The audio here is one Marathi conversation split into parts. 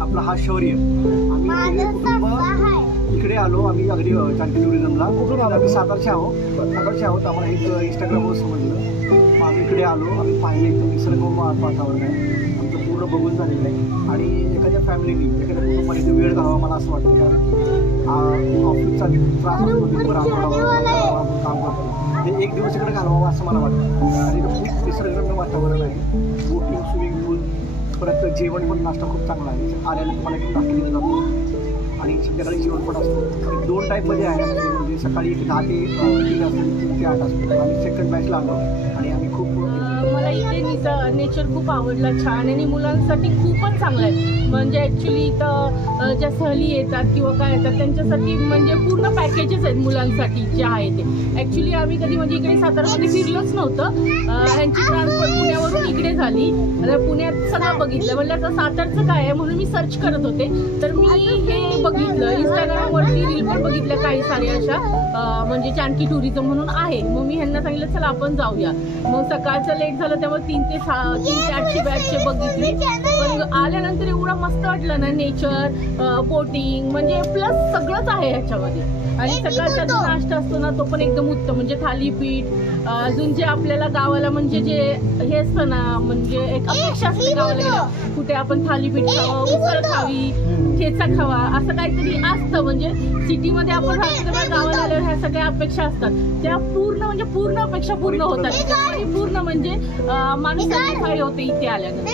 आपला हा शौर्य आम्ही इकडे आलो. आम्ही अगदी जानकी टुरिझमला कुठून आलो? आम्ही सातारचे आहोत. आम्हाला एक इंस्टाग्रामवर समजलं. मग आम्ही इकडे आलो. आम्ही पाहिले एकदम निसर्ग वातावरण आहे. आमचं पूर्ण बघून झालेलं आहे. आणि एखाद्या फॅमिलीनी एखाद्या कुटुंबाने तो वेळ घालावा मला असं वाटतं. कारण ऑफिसचा त्रास असतो, काम करतो, ते एक दिवस इकडे घालवावं असं मला वाटतं. आणि खूप निसर्गरम्य वातावरण आहे. बोटिंग, स्विमिंग पूल, परत जेवण पण नाश्ता खूप चांगला आहे. आल्याला तुम्हाला एक नाश्ता दिला जातो आणि संध्याकाळी जेवण पण असतं. 2 टाईपमध्ये आहे. म्हणजे सकाळी 10 ते 3 असतो, 3 ते 8 असतो. आम्ही सेकंड बॅचला आलो आणि आम्ही खूप मला इथे नेचर खूप आवडलं, छान. आणि मुलांसाठी खूपच चांगलं आहे. म्हणजे ॲक्च्युली इथं ज्या सहली येतात किंवा काय येतात त्यांच्यासाठी म्हणजे पूर्ण पॅकेजेस आहेत मुलांसाठी जे आहे ते. ॲक्च्युली आम्ही कधी म्हणजे इकडे सातारामध्ये फिरलोच नव्हतं. ह्यांची ट्रान्सफर पुण्यावरून इकडे झाली. पुण्यात सगळं बघितलं. म्हणलं तर सातारचं काय आहे म्हणून मी सर्च करत होते. तर मी हे बघितलं, इंस्टाग्रामवरती रील पण बघितल्या काही साऱ्या अशा, म्हणजे जानकी टुरिझम म्हणून आहे. मग मी ह्यांना सांगितलं चला आपण जाऊया. मग सकाळचं लेट झालं त्यामुळे 3 ते 8ची बॅच बघितली. पण आल्यानंतर एवढं मस्त वाटलं ना, नेचर, बोटिंग, म्हणजे प्लस सगळंच आहे ह्याच्यामध्ये. आणि सकाळचा जो नाश्ता असतो ना तो पण एकदम उत्तम. म्हणजे थालीपीठ, अजून जे आपल्याला गावाला म्हणजे जे हे असतं ना, म्हणजे एक अपेक्षा असते गावाला गेलं कुठे आपण थालीपीठ खावं, उसळ खावी, ठेचा खावा, असं काहीतरी असतं. म्हणजे सिटीमध्ये आपण राहतो, गावाला आल्यावर ह्या सगळ्या अपेक्षा असतात. त्या पूर्ण म्हणजे पूर्ण अपेक्षा पूर्ण होतात. पूर्ण म्हणजे माणूस सॅटिस्फाय होते इथे आल्यानंतर.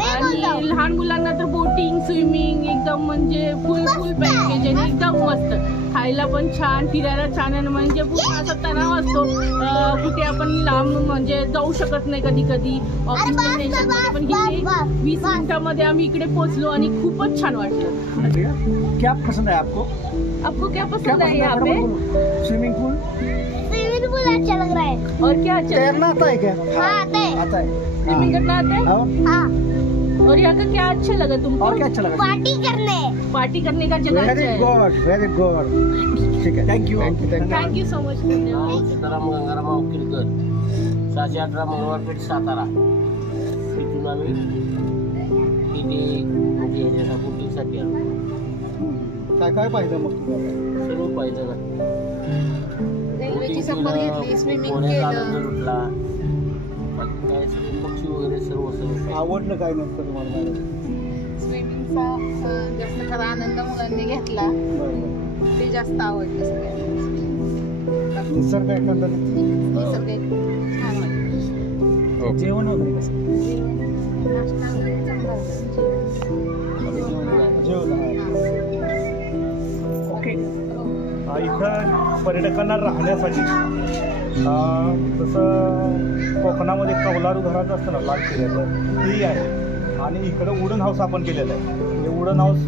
आणि लहान मुलांना तर बोटिंग, स्विमिंग एकदम म्हणजे फुल पॅकेज आणि एकदम मस्त. खायला पण छान, फिरायला छान. म्हणजे पूर्ण असा तणाव असतो कुठे आपण लांब म्हणजे जाऊ शकत नाही कधी कधी ऑफिसच्या टेन्शनमध्ये. पण इथे 20 मिनिटांमध्ये आम्ही इकडे पोहोचलो आणि खूपच छान वाटलं. क्या पसंद है आपको? आपको क्या पसंद है यहाँ पे? स्विमिंग पूल अच्छा लग रहा है. और क्या अच्छा तैरना आता है क्या? हाँ आता है. स्विमिंग करना आता है? हाँ. और यहाँ का क्या अच्छा लगा तुमको? और क्या अच्छा लगा? पार्टी करने का जगह अच्छा है. Very good. ठीक है, thank you thank you so much. Sitaram Gangaram Awkirkar, 618 Mangalwar Peth, Satara. तिथून आम्ही इथे म्हणजे ह्याच्या बोटिंगसाठी आलो. काय पाहिजे मग तुम्हाला? सर्व पाहिजे ना. रेल्वेची सफर घेतली, स्विमिंग आनंद केलं. लुटला, काय पक्षी वगैरे सर्व आवडलं काय नसतं तुम्हाला? स्विमिंगचा जास्त खरा आनंद मुलांनी घेतला. ते जास्त आवडलं सगळ्यांना. निसर्ग एकंदरीत निसर्ग छान वाटलं. जेवण वगैरे कसं? नाश्ता वगैरे चांगला ओके. इथं पर्यटकांना राहण्यासाठी जसं कोकणामध्ये कौलारू घरात असतं ना लाल किल्ल्याचं, तेही आहे. आणि इकडं वुडन हाऊस आपण केलेलं आहे. म्हणजे वुडन हाऊस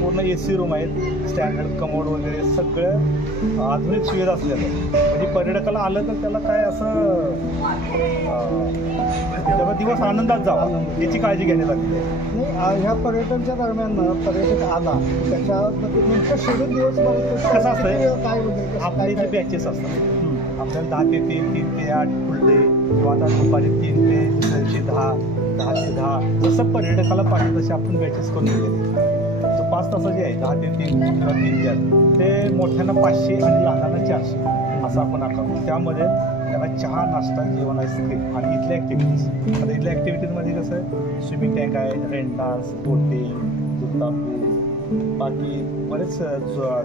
पूर्ण AC रूम आहेत, स्टँडर्ड कमोड वगैरे सगळं आधुनिक सुविधा असलेलं आहे. म्हणजे पर्यटकाला आलं तर त्याला काय असं त्याचा दिवस आनंदात जावा याची काळजी घेण्यात आली आहे. ह्या पर्यटनच्या दरम्यान पर्यटक आला त्याच्या नेमकं शेड्यूल दिवस कसं असतं? काय आपल्या इथे बॅचेस असतात. आपल्याला 10 ते 3, 3 ते 8 फुल डे, किंवा आता दुपारी 3 ते 10, 10 ते 10, जसं पर्यटकाला पाहिजे तसे आपण बॅचेस करून दिलेले. जो 5 तासाचे आहे 10 ते 3 किंवा 3 ते 8, ते मोठ्यांना 500 आणि लहानांना 400 असं आपण आकारतो. त्यामध्ये त्यांना चहा, नाश्ता, जेवण, आईस्क्रीम आणि इथल्या ॲक्टिव्हिटीज. आता इथल्या ॲक्टिव्हिटीजमध्ये कसं आहे, स्विमिंग टँक आहे, रेन डान्स, बोटिंग, जुत्ता पूल, बाकी बरेच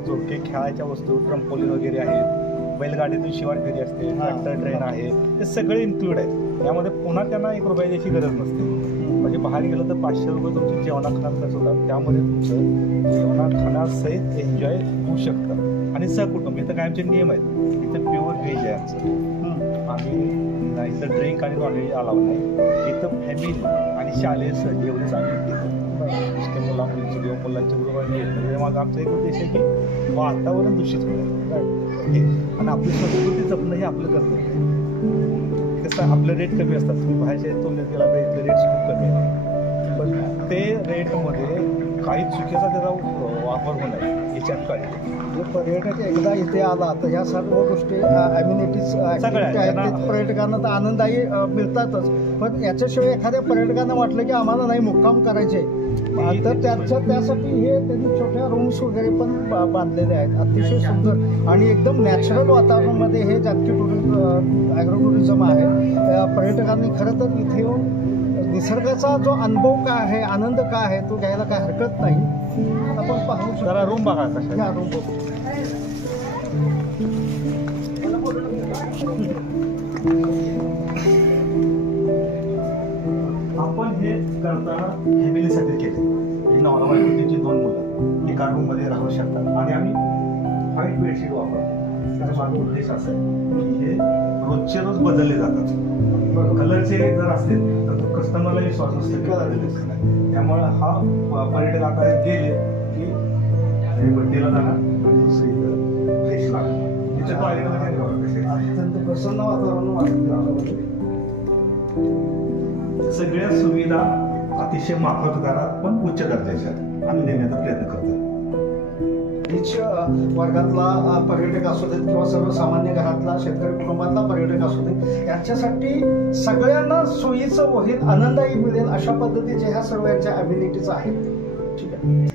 जोडके खेळायच्या वस्तू, ट्रम्पोलिन वगैरे आहेत. बैलगाडीतून शिवार फेरी असते, ट्रॅक्टर ट्रेन आहे, ते सगळे इन्क्लूड आहेत. यामध्ये पुन्हा त्यांना 1 रुपया द्यायची गरज नसते. म्हणजे बाहेर गेलं तर 500 रुपये तुमची जेवणा खाण्यात खर्च होतात. त्यामध्ये तुमचं जेवणा खाण्यासहित एन्जॉय होऊ शकतं. आणि सहकुटुंब इथं काय आमचे नियम आहेत. इथं प्युअर व्हेज आहे आमचं. आणि इथं ड्रिंक आणि नॉनव्हेज अलाव नाही. इथं फॅमिली आणि शालेय सहल एवढेच आम्ही घेतो. नुसते मुला मुलींची किंवा मुलांच्या बरोबर आम्ही येतो. त्याच्यामागं आमचा एक उद्देश आहे की वातावरण दूषित होईल आणि आपली संस्कृती जपणं हे आपलं कर्तव्य आहे. कसं आपलं रेट कमी असतात. तुम्ही बाहेरच्या तुलनेत गेला तर इथले रेट्स खूप कमी आहेत. पण ते रेटमध्ये काही चुकीचा त्याचा वापर होणार याच्यात काय जे पर्यटक एकदा इथे आला तर ह्या सर्व गोष्टी ॲम्युनिटीज आहेत पर्यटकांना तर आनंददायी मिळतातच. पण याच्याशिवाय एखाद्या पर्यटकांना वाटलं की आम्हाला नाही मुक्काम करायचे तर त्यासाठी हे त्यांनी छोट्या रूम्स वगैरे पण बांधलेले आहेत. अतिशय सुंदर आणि एकदम नॅचरल वातावरणामध्ये हे जागतिक ॲग्रो टुरिझम आहे. पर्यटकांनी खरं तर इथे येऊन निसर्गाचा जो अनुभव काय आहे आनंद काय आहे तो घ्यायला काय हरकत नाही. आपण पाहू शकतो. जरा रूम बघा कशा या रूम बघू. आपण हे करताना फॅमिलीसाठी केले. ही नॉर्मल बायकोची 2 मुलं एका रूममध्ये राहू शकतात आणि आम्ही व्हाईट बेडशीट वापरतो. त्याचा माझा उद्देश असा आहे की हे रोजचे रोज बदलले जातात. कलरचे जर असतील तर कस्टमरला विश्वास नसतो की त्यामुळे हा पर्यटक आता गेले की हे बड्डेला जाणार आणि दुसरी फ्रेश लागणार. अत्यंत प्रसन्न वातावरण वाटतं. सगळ्या सुविधा अतिशय माफक दरात पण उच्च दर्जाच्या आम्ही देण्याचा प्रयत्न करतो. नीच वर्गातला पर्यटक असू देत किंवा सर्वसामान्य घरातला शेतकरी कुटुंबातला पर्यटक असू देत यांच्यासाठी सगळ्यांना सोयीचं होईल आनंदही मिळेल अशा पद्धतीच्या ह्या सर्व यांच्या ॲम्युनिटीज आहेत. ठीक आहे.